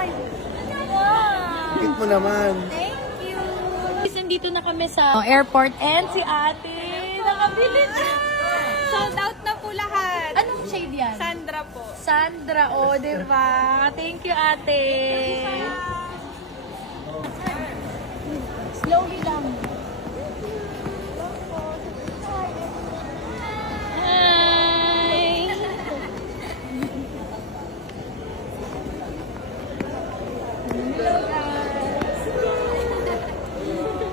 five. Wow! Higit mo naman. Thank you! Nandito na kami sa airport and si ate nakabili na! Sold out na po lahat. Anong shade yan? Sandra po. Sandra, o, diba? Thank you, ate. Slowly lang. Hi! Hello, guys.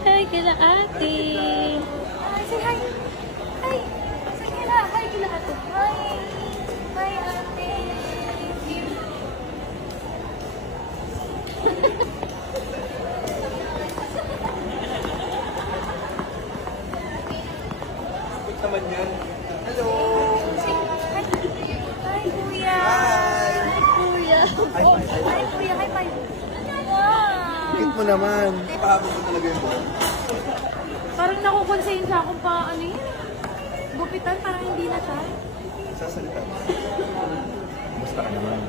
Hi, kila ate. Say hi. Hi. Say kila. Hi, kila ate. Hi. Hi, ate. Ikot naman yan. Hello! Hi, kuya. Hi! Hi, kuya. Oh, hi, kuya. Hi, bye. Wow. Higit mo naman. Pahabol ko talaga yung buwan. Parang nakukonsensya ako pa, ano yun? Gupitan, parang hindi na siya. Sasalita. Basta ka naman.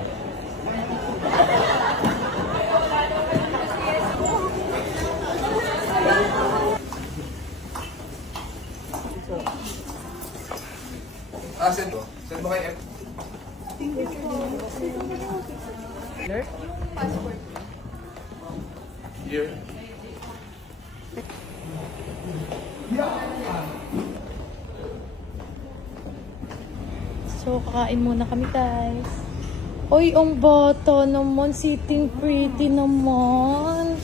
Send mo. Send mo kay F. Passport. Here. So, kakain muna kami, guys. Oy, ang bata naman. Sitting pretty naman.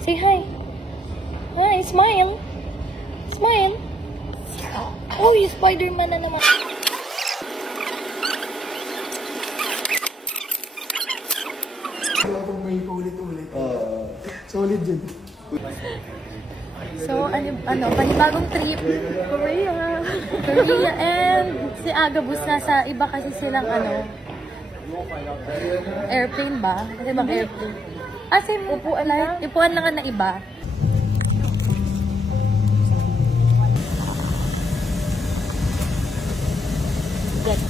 Say hi. Hi, smile. Smile. Oy, Spider-Man na naman. Kung may paulit-ulit. Solid yun. So, panibagong trip. Korea. Korea and si Agabus nasa iba kasi silang airplane ba? Kasi bang airplane? As in, upuan lang na iba. Good.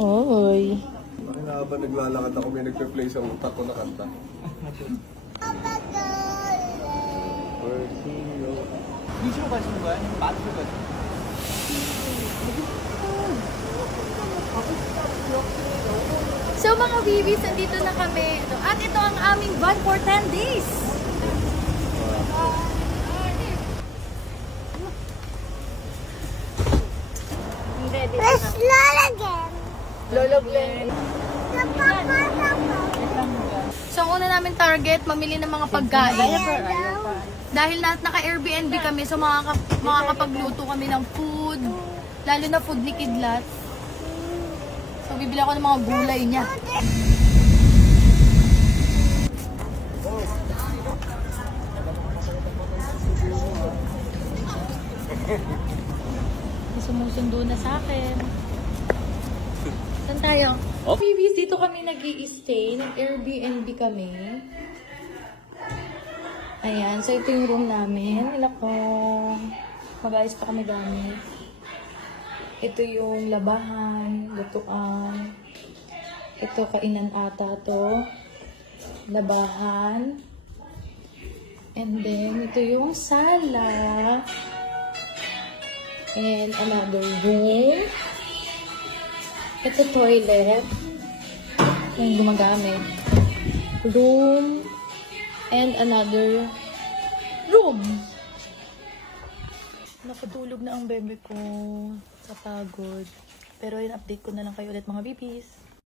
Oy. Bakit nga ba naglalakad ako may nagpe-play sa utak ko na kanta? So mga babies, nandito na kami. At ito ang aming van for 10 days. Ready na. Lolo Glenn. So, ang una namin target, mamili ng mga pagkain. Dahil naka-Airbnb kami, so makakapagluto kami ng food. Lalo na food ni Kidlat. So, bibili ako ng mga gulay niya. Sumusundo na sa akin. Saan tayo? Oh. Babies, dito kami nag-i-stay. Nag-Airbnb kami. Ayan. So, ito yung room namin. Nila ko. Mag-ayos pa kami gamit. Ito yung labahan. Lutuan. Ito, kainan ata to. Labahan. And then, ito yung sala. And another room. Ito toilet. Yung gumagamit. Room. And another room. Nakatulog na ang bebe ko sa pagod. Pero yun, update ko na lang kayo ulit mga bibis.